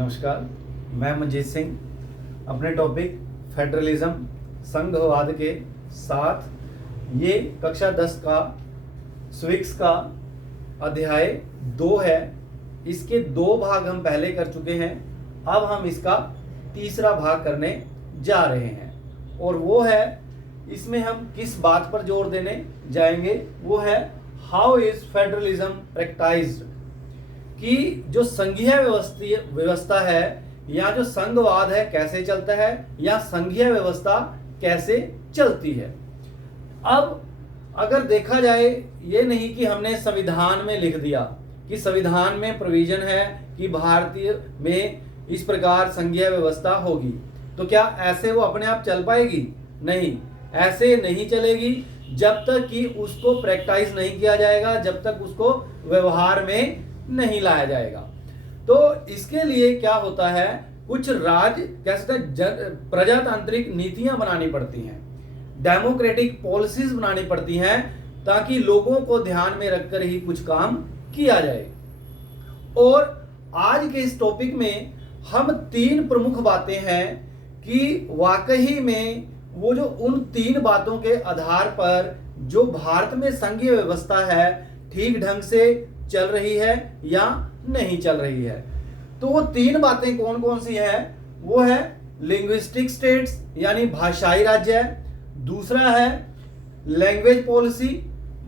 नमस्कार, मैं मनजीत सिंह अपने टॉपिक फेडरलिज्म संघवाद के साथ ये कक्षा 10 का स्विक्स का अध्याय 2 है। इसके 2 भाग हम पहले कर चुके हैं। अब हम इसका तीसरा भाग करने जा रहे हैं और वो है, इसमें हम किस बात पर जोर देने जाएंगे, वो है हाउ इज फेडरलिज्म प्रैक्टाइज्ड, कि जो संघीय व्यवस्था है या जो संघवाद है कैसे चलता है या संघीय व्यवस्था कैसे चलती है। अब अगर देखा जाए, ये नहीं कि हमने संविधान में लिख दिया कि संविधान में प्रोविजन है कि भारतीय में इस प्रकार संघीय व्यवस्था होगी, तो क्या ऐसे वो अपने आप चल पाएगी? नहीं, ऐसे नहीं चलेगी जब तक कि उसको प्रैक्टिस नहीं किया जाएगा, जब तक उसको व्यवहार में नहीं लाया जाएगा। तो इसके लिए क्या होता है, कुछ राज्य कैसे प्रजातांत्रिक नीतियां बनानी पड़ती हैं, डेमोक्रेटिक पॉलिसीज बनानी पड़ती हैं, ताकि लोगों को ध्यान में रखकर ही कुछ काम किया जाए। और आज के इस टॉपिक में हम 3 प्रमुख बातें हैं कि वाकई में वो जो उन 3 बातों के आधार पर जो भारत में संघीय व्यवस्था है ठीक ढंग से चल रही है या नहीं चल रही है। तो वो 3 बातें कौन कौन सी हैं? वो है लिंग्विस्टिक स्टेट्स यानी भाषाई राज्य, दूसरा है लैंग्वेज पॉलिसी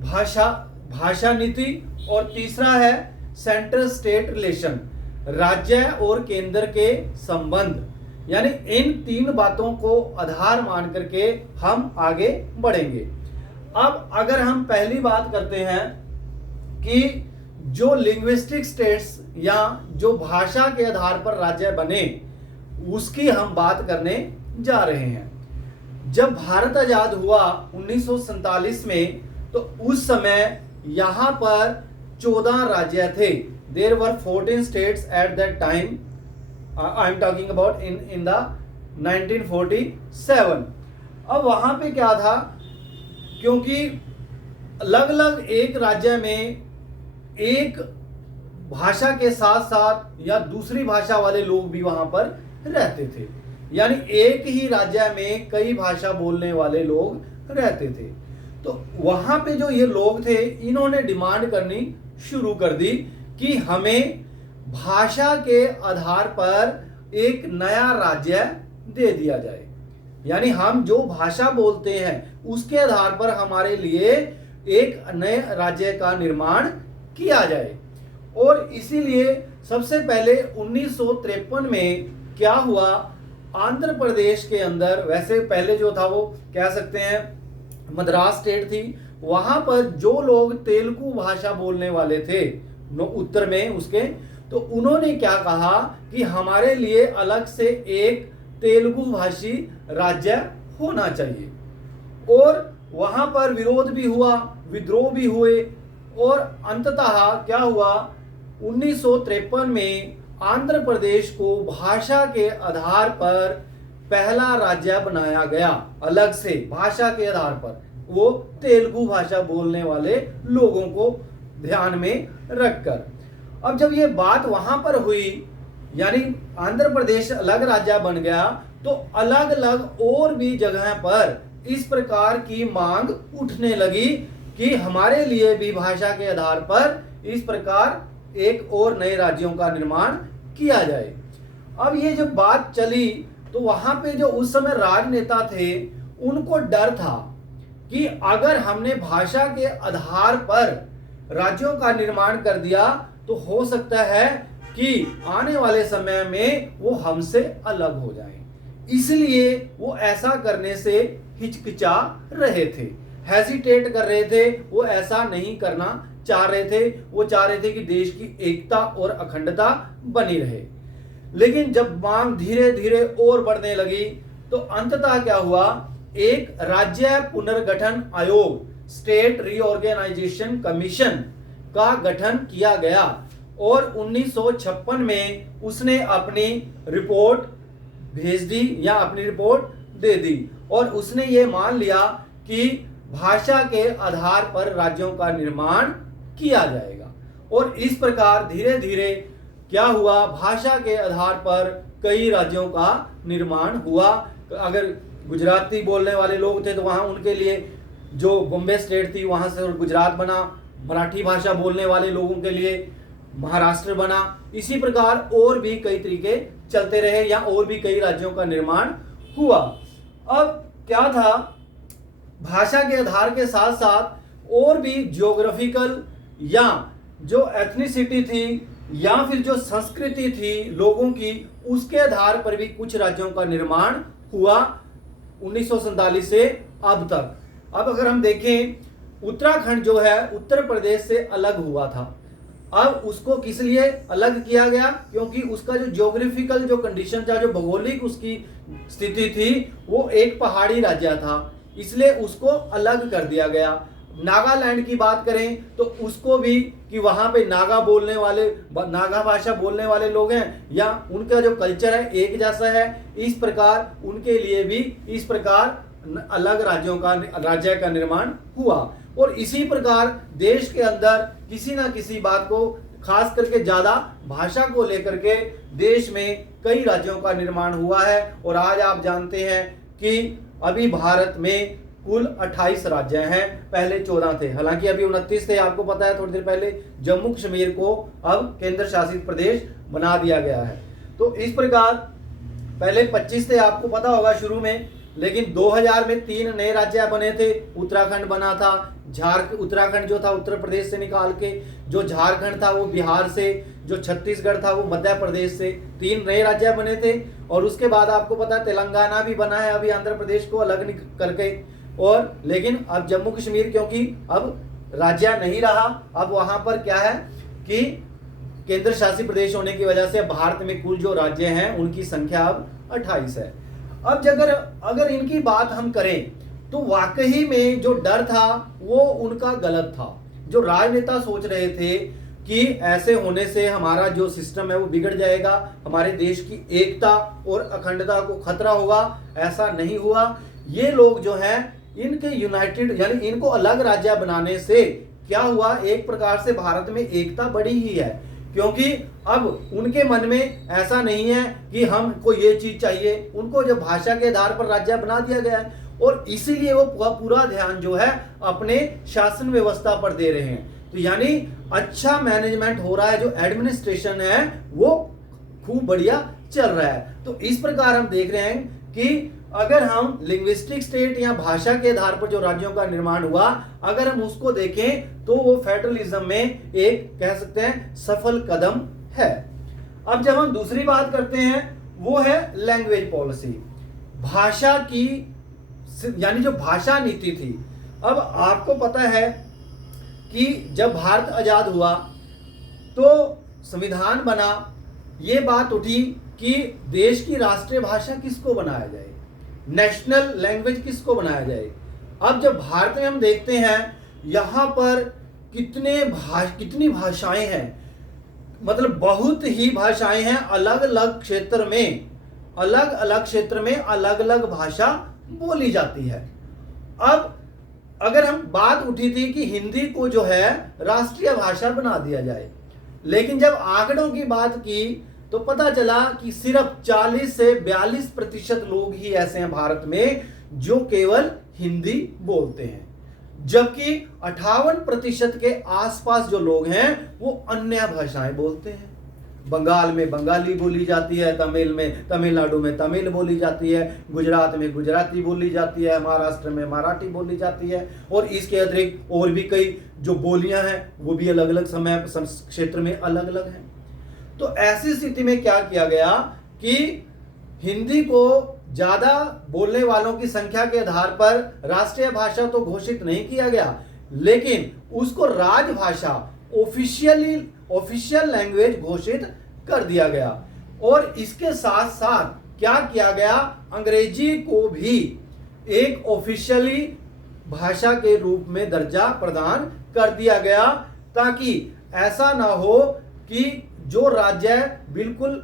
भाषा नीति, और तीसरा है सेंट्रल स्टेट रिलेशन राज्य और केंद्र के संबंध। यानी इन 3 बातों को आधार मान करके हम आगे बढ़ेंगे। अब अगर हम पहली बात करते हैं कि जो लिंग्विस्टिक स्टेट्स या जो भाषा के आधार पर राज्य बने, उसकी हम बात करने जा रहे हैं। जब भारत आजाद हुआ 1947 में, तो उस समय यहां पर 14 राज्य थे। There were 14 states at that time. I am talking about in the 1947। अब वहां पे क्या था, क्योंकि अलग अलग एक राज्य में एक भाषा के साथ साथ या दूसरी भाषा वाले लोग भी वहां पर रहते थे, यानी एक ही राज्य में कई भाषा बोलने वाले लोग रहते थे। तो वहां पे जो ये लोग थे, इन्होंने डिमांड करनी शुरू कर दी कि हमें भाषा के आधार पर एक नया राज्य दे दिया जाए, यानी हम जो भाषा बोलते हैं उसके आधार पर हमारे लिए एक नए राज्य का निर्माण किया जाए। और इसीलिए सबसे पहले 1953 में क्या हुआ, आंध्र प्रदेश के अंदर, वैसे पहले जो था वो कह सकते हैं मद्रास स्टेट थी, वहां पर जो लोग तेलुगु भाषा बोलने वाले थे उत्तर में उसके, तो उन्होंने क्या कहा कि हमारे लिए अलग से एक तेलुगु भाषी राज्य होना चाहिए। और वहां पर विरोध भी हुआ, विद्रोह भी हुए, और अंततः क्या हुआ, 1953 में आंध्र प्रदेश को भाषा के आधार पर पहला राज्य बनाया गया, अलग से भाषा के आधार पर, वो तेलुगु भाषा बोलने वाले लोगों को ध्यान में रखकर। अब जब ये बात वहां पर हुई, यानी आंध्र प्रदेश अलग राज्य बन गया, तो अलग अलग और भी जगह पर इस प्रकार की मांग उठने लगी कि हमारे लिए भी भाषा के आधार पर इस प्रकार एक और नए राज्यों का निर्माण किया जाए। अब ये जब बात चली, तो वहां पे जो उस समय राजनेता थे, उनको डर था कि अगर हमने भाषा के आधार पर राज्यों का निर्माण कर दिया, तो हो सकता है कि आने वाले समय में वो हमसे अलग हो जाएं। इसलिए वो ऐसा करने से हिचकिचा रहे थे, हेजिटेट कर रहे थे, वो ऐसा नहीं करना चाह रहे थे। वो चाह रहे थे कि देश की एकता और अखंडता बनी रहे। लेकिन जब मांग धीरे धीरे और बढ़ने लगी, तो अंततः क्या हुआ, एक राज्य पुनर्गठन आयोग, स्टेट रीऑर्गेनाइजेशन कमीशन का गठन किया गया, और 1956 में उसने अपनी रिपोर्ट भेज दी या अपनी रिपोर्ट दे दी, और उसने ये मान लिया कि भाषा के आधार पर राज्यों का निर्माण किया जाएगा। और इस प्रकार धीरे धीरे क्या हुआ, भाषा के आधार पर कई राज्यों का निर्माण हुआ। अगर गुजराती बोलने वाले लोग थे तो वहाँ उनके लिए जो बॉम्बे स्टेट थी वहाँ से गुजरात बना, मराठी भाषा बोलने वाले लोगों के लिए महाराष्ट्र बना। इसी प्रकार और भी कई तरीके चलते रहे या और भी कई राज्यों का निर्माण हुआ। अब क्या था, भाषा के आधार के साथ साथ और भी ज्योग्राफिकल या जो एथनिसिटी थी या फिर जो संस्कृति थी लोगों की, उसके आधार पर भी कुछ राज्यों का निर्माण हुआ 1947 से अब तक। अब अगर हम देखें, उत्तराखंड जो है उत्तर प्रदेश से अलग हुआ था। अब उसको किस लिए अलग किया गया, क्योंकि उसका जो ज्योग्राफिकल जो कंडीशन था, जो भौगोलिक उसकी स्थिति थी, वो एक पहाड़ी राज्य था, इसलिए उसको अलग कर दिया गया। नागालैंड की बात करें तो उसको भी कि वहां पे नागा बोलने वाले, नागा भाषा बोलने वाले लोग हैं या उनका जो कल्चर है एक जैसा है, इस प्रकार उनके लिए भी इस प्रकार अलग राज्य का निर्माण हुआ। और इसी प्रकार देश के अंदर किसी ना किसी बात को, खास करके ज्यादा भाषा को लेकर के देश में कई राज्यों का निर्माण हुआ है। और आज आप जानते हैं कि अभी भारत में कुल 28 राज्य हैं, पहले 14 थे, हालांकि अभी 29 थे। आपको पता है थोड़ी देर पहले जम्मू कश्मीर को अब केंद्र शासित प्रदेश बना दिया गया है। तो इस प्रकार पहले 25 थे, आपको पता होगा शुरू में, लेकिन 2000 में 3 नए राज्य बने थे। उत्तराखंड बना था, उत्तराखंड जो था उत्तर प्रदेश से निकाल के, जो झारखंड था वो बिहार से, जो छत्तीसगढ़ था वो मध्य प्रदेश से, 3 नए राज्य बने थे। और उसके बाद आपको पता है तेलंगाना भी बना है अभी आंध्र प्रदेश को अलग करके। और लेकिन अब जम्मू कश्मीर क्योंकि अब राज्य नहीं रहा, अब वहां पर क्या है कि केंद्र शासित प्रदेश होने की वजह से भारत में कुल जो राज्य हैं उनकी संख्या अब 28 है। अब अगर इनकी बात हम करें तो वाकई में जो डर था वो उनका गलत था। जो राजनेता सोच रहे थे कि ऐसे होने से हमारा जो सिस्टम है वो बिगड़ जाएगा, हमारे देश की एकता और अखंडता को खतरा होगा, ऐसा नहीं हुआ। ये लोग जो हैं इनके यूनाइटेड यानी इनको अलग राज्य बनाने से क्या हुआ, एक प्रकार से भारत में एकता बढ़ी ही है, क्योंकि अब उनके मन में ऐसा नहीं है कि हमको ये चीज चाहिए, उनको जब भाषा के आधार पर राज्य बना दिया गया है और इसीलिए वो पूरा ध्यान जो है अपने शासन व्यवस्था पर दे रहे हैं। तो यानी अच्छा मैनेजमेंट हो रहा है, जो एडमिनिस्ट्रेशन है वो खूब बढ़िया चल रहा है। तो इस प्रकार हम देख रहे हैं कि अगर हम लिंग्विस्टिक स्टेट या भाषा के आधार पर जो राज्यों का निर्माण हुआ, अगर हम उसको देखें तो वो फेडरलिज्म में एक कह सकते हैं सफल कदम है। अब जब हम दूसरी बात करते हैं वो है लैंग्वेज पॉलिसी, भाषा की यानी जो भाषा नीति थी। अब आपको पता है कि जब भारत आजाद हुआ तो संविधान बना, ये बात उठी कि देश की राष्ट्रीय भाषा किसको बनाया जाए, नेशनल लैंग्वेज किसको बनाया जाए। अब जब भारत में हम देखते हैं यहाँ पर कितनी भाषाएं हैं, मतलब बहुत ही भाषाएं हैं, अलग अलग क्षेत्र में अलग अलग भाषा बोली जाती है। अब अगर हम बात उठी थी कि हिंदी को जो है राष्ट्रीय भाषा बना दिया जाए, लेकिन जब आंकड़ों की बात की तो पता चला कि सिर्फ 40 से 42% लोग ही ऐसे हैं भारत में जो केवल हिंदी बोलते हैं, जबकि 58% के आसपास जो लोग हैं वो अन्य भाषाएं बोलते हैं। बंगाल में बंगाली बोली जाती है, तमिलनाडु में तमिल बोली जाती है, गुजरात में गुजराती बोली जाती है, महाराष्ट्र में मराठी बोली जाती है, और इसके अतिरिक्त और भी कई जो बोलियां हैं वो भी अलग अलग समय क्षेत्र में अलग अलग हैं। तो ऐसी स्थिति में क्या किया गया कि हिंदी को ज्यादा बोलने वालों की संख्या के आधार पर राष्ट्रीय भाषा तो घोषित नहीं किया गया, लेकिन उसको राजभाषा ऑफिशियल लैंग्वेज घोषित कर दिया गया। और इसके साथ साथ क्या किया गया, अंग्रेजी को भी एक ऑफिशियली भाषा के रूप में दर्जा प्रदान कर दिया गया, ताकि ऐसा ना हो कि जो राज्य बिल्कुल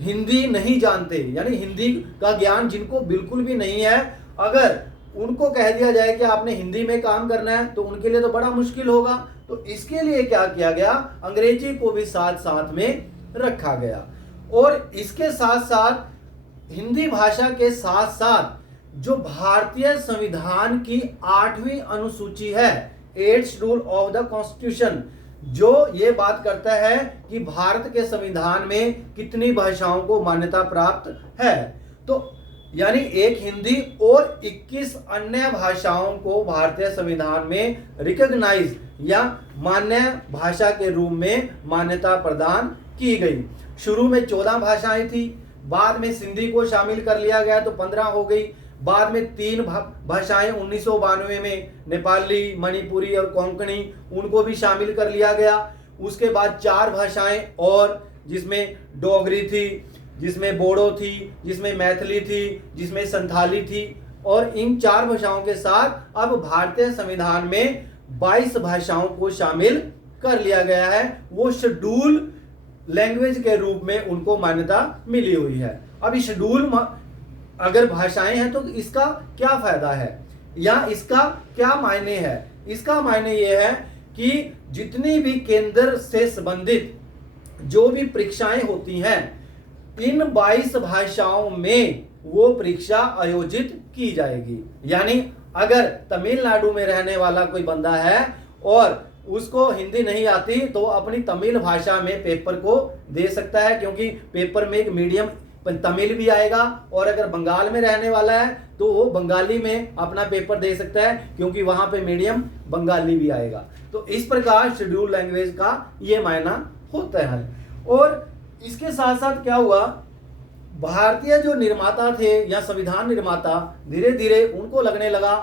हिंदी नहीं जानते, यानी हिंदी का ज्ञान जिनको बिल्कुल भी नहीं है, अगर उनको कह दिया जाए कि आपने हिंदी में काम करना है तो उनके लिए तो बड़ा मुश्किल होगा। तो इसके लिए क्या किया गया, अंग्रेजी को भी साथ साथ में रखा गया। और इसके साथ साथ हिंदी भाषा के साथ साथ जो भारतीय संविधान की 8वीं अनुसूची है, 8th schedule of the constitution, जो ये बात करता है कि भारत के संविधान में कितनी भाषाओं को मान्यता प्राप्त है, तो यानी एक हिंदी और 21 अन्य भाषाओं को भारतीय संविधान में रिकॉग्नाइज या मान्य भाषा के रूप में मान्यता प्रदान की गई। शुरू में 14 भाषाएं थी, बाद में सिंधी को शामिल कर लिया गया तो 15 हो गई। बाद में 3 भाषाएं 1992 में नेपाली, मणिपुरी और कोंकणी, उनको भी शामिल कर लिया गया। उसके बाद 4 भाषाएं और, जिसमें डोगरी थी, जिसमें बोडो थी, जिसमें मैथिली थी, जिसमें संथाली थी। और इन 4 भाषाओं के साथ अब भारतीय संविधान में 22 भाषाओं को शामिल कर लिया गया है। वो शेड्यूल लैंग्वेज के रूप में उनको मान्यता मिली हुई है। अब इस शेड्यूल अगर भाषाएं हैं तो इसका क्या फायदा है या इसका क्या मायने है? इसका मायने ये है कि जितनी भी केंद्र से संबंधित जो भी परीक्षाएं होती हैं, इन 22 भाषाओं में वो परीक्षा आयोजित की जाएगी। यानी अगर तमिलनाडु में रहने वाला कोई बंदा है और उसको हिंदी नहीं आती तो अपनी तमिल भाषा में पेपर को दे सकता है, क्योंकि पेपर में एक मीडियम तमिल भी आएगा। और अगर बंगाल में रहने वाला है तो वो बंगाली में अपना पेपर दे सकता है, क्योंकि वहां पे मीडियम बंगाली भी आएगा। तो इस प्रकार शेड्यूल लैंग्वेज का ये मायना होता है। और इसके साथ साथ क्या हुआ, भारतीय जो निर्माता थे या संविधान निर्माता, धीरे धीरे उनको लगने लगा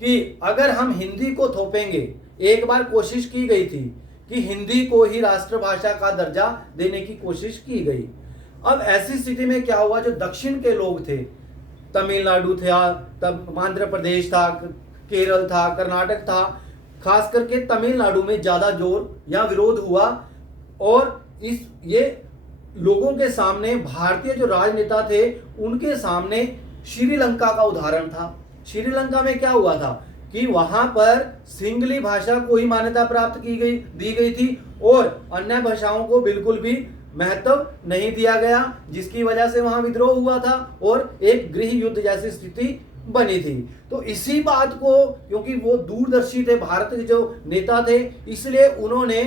कि अगर हम हिंदी को थोपेंगे, एक बार कोशिश की गई थी कि हिंदी को ही राष्ट्रभाषा का दर्जा देने की कोशिश की गई। अब ऐसी स्थिति में क्या हुआ, जो दक्षिण के लोग थे, तमिलनाडु था, तब आंध्र प्रदेश था, केरल था, कर्नाटक था, खास करके तमिलनाडु में ज्यादा जोर या विरोध हुआ। और ये लोगों के सामने, भारतीय जो राजनेता थे उनके सामने श्रीलंका का उदाहरण था। श्रीलंका में क्या हुआ था कि वहां पर सिंगली भाषा को ही मान्यता प्राप्त दी गई थी और अन्य भाषाओं को बिल्कुल भी महत्व नहीं दिया गया, जिसकी वजह से वहां विद्रोह हुआ था और एक गृह युद्ध जैसी स्थिति बनी थी। तो इसी बात को, क्योंकि वो दूरदर्शी थे, भारत के जो नेता थे, इसलिए उन्होंने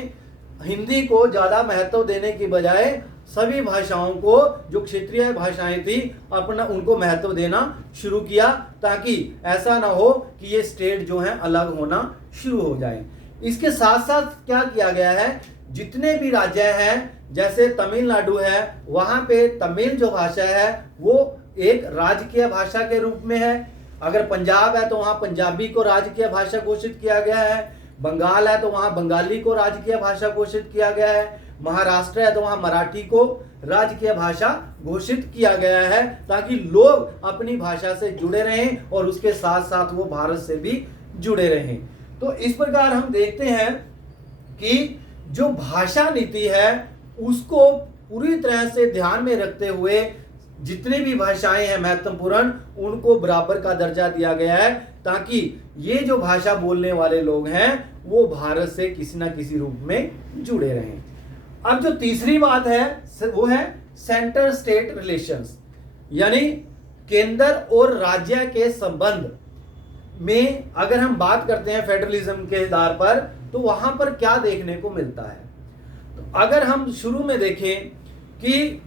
हिंदी को ज्यादा महत्व देने की बजाय सभी भाषाओं को, जो क्षेत्रीय भाषाएं थी, अपना उनको महत्व देना शुरू किया, ताकि ऐसा ना हो कि ये स्टेट जो है अलग होना शुरू हो जाए। इसके साथ साथ क्या किया गया है, जितने भी राज्य हैं, जैसे तमिलनाडु है, वहां पे तमिल जो भाषा है वो एक राजकीय भाषा के रूप में है। अगर पंजाब है तो वहां पंजाबी को राजकीय भाषा घोषित किया गया है। बंगाल है तो वहां बंगाली को राजकीय भाषा घोषित किया गया है। महाराष्ट्र है तो वहां मराठी को राजकीय भाषा घोषित किया गया है, ताकि लोग अपनी भाषा से जुड़े रहें और उसके साथ साथ वो भारत से भी जुड़े रहें। तो इस प्रकार हम देखते हैं कि जो भाषा नीति है उसको पूरी तरह से ध्यान में रखते हुए जितनी भी भाषाएं हैं महत्वपूर्ण, उनको बराबर का दर्जा दिया गया है, ताकि ये जो भाषा बोलने वाले लोग हैं वो भारत से किसी ना किसी रूप में जुड़े रहें। अब जो तीसरी बात है वो है सेंटर स्टेट रिलेशंस, यानी केंद्र और राज्य के संबंध में अगर हम बात करते हैं फेडरलिज्म के आधार पर, तो वहां पर क्या देखने को मिलता है। तो अगर हम शुरू में देखें कि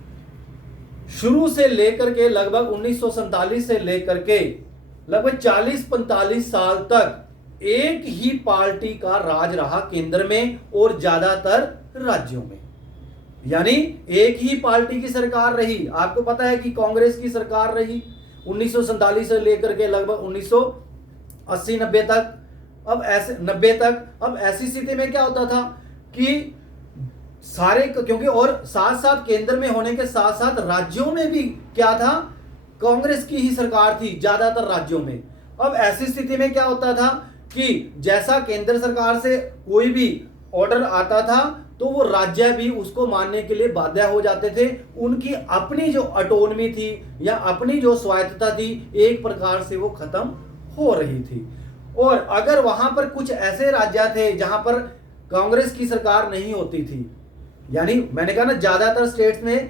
शुरू से लेकर के लगभग 1947 से लेकर के लगभग 40-45 साल तक एक ही पार्टी का राज रहा केंद्र में और ज्यादातर राज्यों में, यानी एक ही पार्टी की सरकार रही। आपको पता है कि कांग्रेस की सरकार रही 1947 से लेकर के लगभग 1980-90 तक। अब ऐसे 90 तक, अब ऐसी स्थिति में क्या होता था कि सारे, क्योंकि और साथ साथ केंद्र में होने के साथ साथ राज्यों में भी क्या था, कांग्रेस की ही सरकार थी ज्यादातर राज्यों में। अब ऐसी स्थिति में क्या होता था कि जैसा केंद्र सरकार से कोई भी ऑर्डर आता था तो वो राज्य भी उसको मानने के लिए बाध्य हो जाते थे। उनकी अपनी जो ऑटोनॉमी थी या अपनी जो स्वायत्तता थी, एक प्रकार से वो खत्म हो रही थी। और अगर वहां पर कुछ ऐसे राज्य थे जहां पर कांग्रेस की सरकार नहीं होती थी, यानी मैंने कहा ना, ज्यादातर स्टेट्स में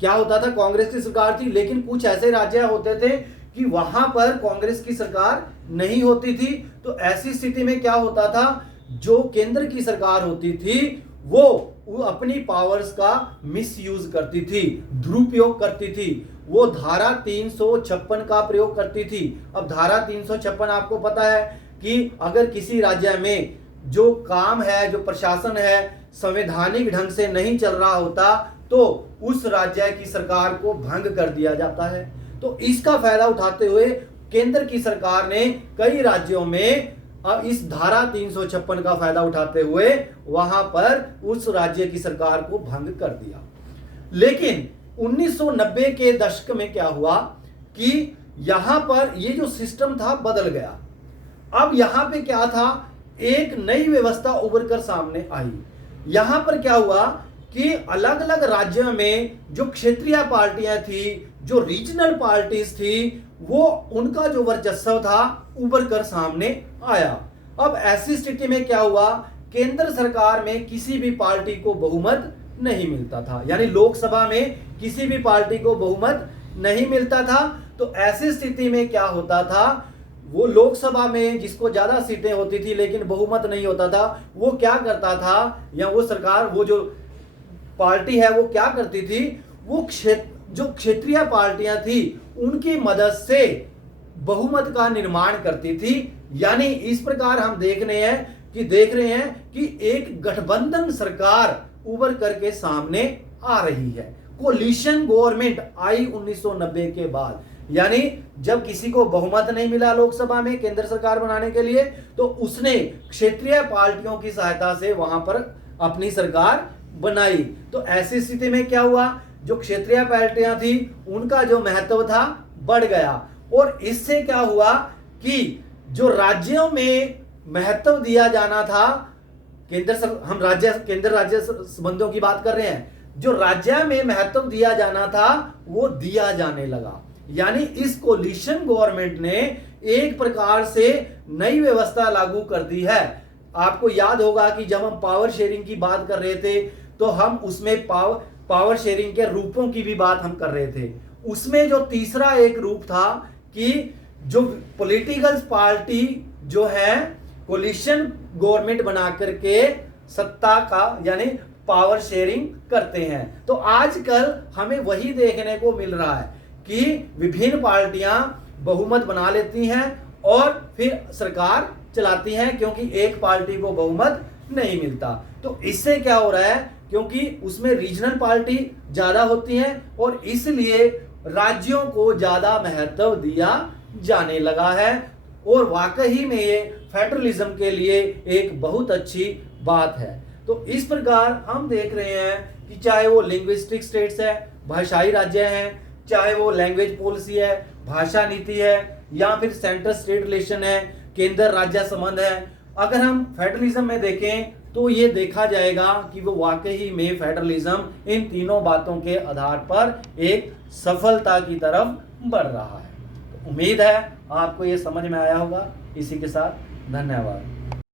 क्या होता था, कांग्रेस की सरकार थी, लेकिन कुछ ऐसे राज्य होते थे कि वहां पर कांग्रेस की सरकार नहीं होती थी। तो ऐसी स्थिति में क्या होता था, जो केंद्र की सरकार होती थी वो अपनी पावर्स का मिसयूज करती थी, दुरुपयोग करती थी। वो धारा 356 का प्रयोग करती थी। अब धारा 356 आपको पता है कि अगर किसी राज्य में जो काम है, जो प्रशासन है, संवैधानिक ढंग से नहीं चल रहा होता तो उस राज्य की सरकार को भंग कर दिया जाता है। तो इसका फायदा उठाते हुए केंद्र की सरकार ने कई राज्यों में इस धारा 356 का फायदा उठाते हुए वहां पर उस राज्य की सरकार को भंग कर दिया। लेकिन 1990 के दशक में क्या हुआ कि यहां पर ये जो सिस्टम था बदल गया। अब यहां पे क्या था, एक नई व्यवस्था उभर कर सामने आई। यहां पर क्या हुआ कि अलग अलग राज्यों में जो क्षेत्रीय पार्टियां थी, जो रीजनल पार्टीज थी, वो उनका जो वर्चस्व था उभर कर सामने आया। अब ऐसी स्थिति में क्या हुआ, केंद्र सरकार में किसी भी पार्टी को बहुमत नहीं मिलता था, यानी लोकसभा में किसी भी पार्टी को बहुमत नहीं मिलता था। तो ऐसी स्थिति में क्या होता था, वो लोकसभा में जिसको ज्यादा सीटें होती थी लेकिन बहुमत नहीं होता था, वो क्या करता था, या वो सरकार, वो जो पार्टी है वो क्या करती थी, वो जो क्षेत्रीय पार्टियां थी उनकी मदद से बहुमत का निर्माण करती थी। यानी इस प्रकार हम देख रहे हैं कि एक गठबंधन सरकार उभर करके सामने आ रही है। कोलिशन गवर्नमेंट आई 1990 के बाद। यानी जब किसी को बहुमत नहीं मिला लोकसभा में केंद्र सरकार बनाने के लिए, तो उसने क्षेत्रीय पार्टियों की सहायता से वहां पर अपनी सरकार बनाई। तो ऐसी स्थिति में क्या हुआ, जो क्षेत्रीय पार्टियां थी उनका जो महत्व था बढ़ गया। और इससे क्या हुआ कि जो राज्यों में महत्व दिया जाना था, केंद्र राज्य संबंधों की बात कर रहे हैं, जो राज्य में महत्व दिया जाना था वो दिया जाने लगा। यानी इस कोलिशन गवर्नमेंट ने एक प्रकार से नई व्यवस्था लागू कर दी है। आपको याद होगा कि जब हम पावर शेयरिंग की बात कर रहे थे तो हम उसमें पावर शेयरिंग के रूपों की भी बात हम कर रहे थे। उसमें जो तीसरा एक रूप था कि जो पॉलिटिकल पार्टी जो है कोलिशन गवर्नमेंट बना करके सत्ता का यानी पावर शेयरिंग करते हैं। तो आजकल हमें वही देखने को मिल रहा है कि विभिन्न पार्टियां बहुमत बना लेती हैं और फिर सरकार चलाती हैं, क्योंकि एक पार्टी को बहुमत नहीं मिलता। तो इससे क्या हो रहा है, क्योंकि उसमें रीजनल पार्टी ज्यादा होती हैं और इसलिए राज्यों को ज्यादा महत्व दिया जाने लगा है। और वाकई में ये फेडरलिज्म के लिए एक बहुत अच्छी बात है। तो इस प्रकार हम देख रहे हैं कि चाहे वो लिंग्विस्टिक स्टेट्स है, भाषाई राज्य हैं, चाहे वो लैंग्वेज पॉलिसी है, भाषा नीति है, या फिर सेंट्रल स्टेट रिलेशन है, केंद्र राज्य संबंध है, अगर हम फेडरलिज्म में देखें तो ये देखा जाएगा कि वो वाकई में फेडरलिज्म इन तीनों बातों के आधार पर एक सफलता की तरफ बढ़ रहा है। तो उम्मीद है आपको ये समझ में आया होगा। इसी के साथ धन्यवाद।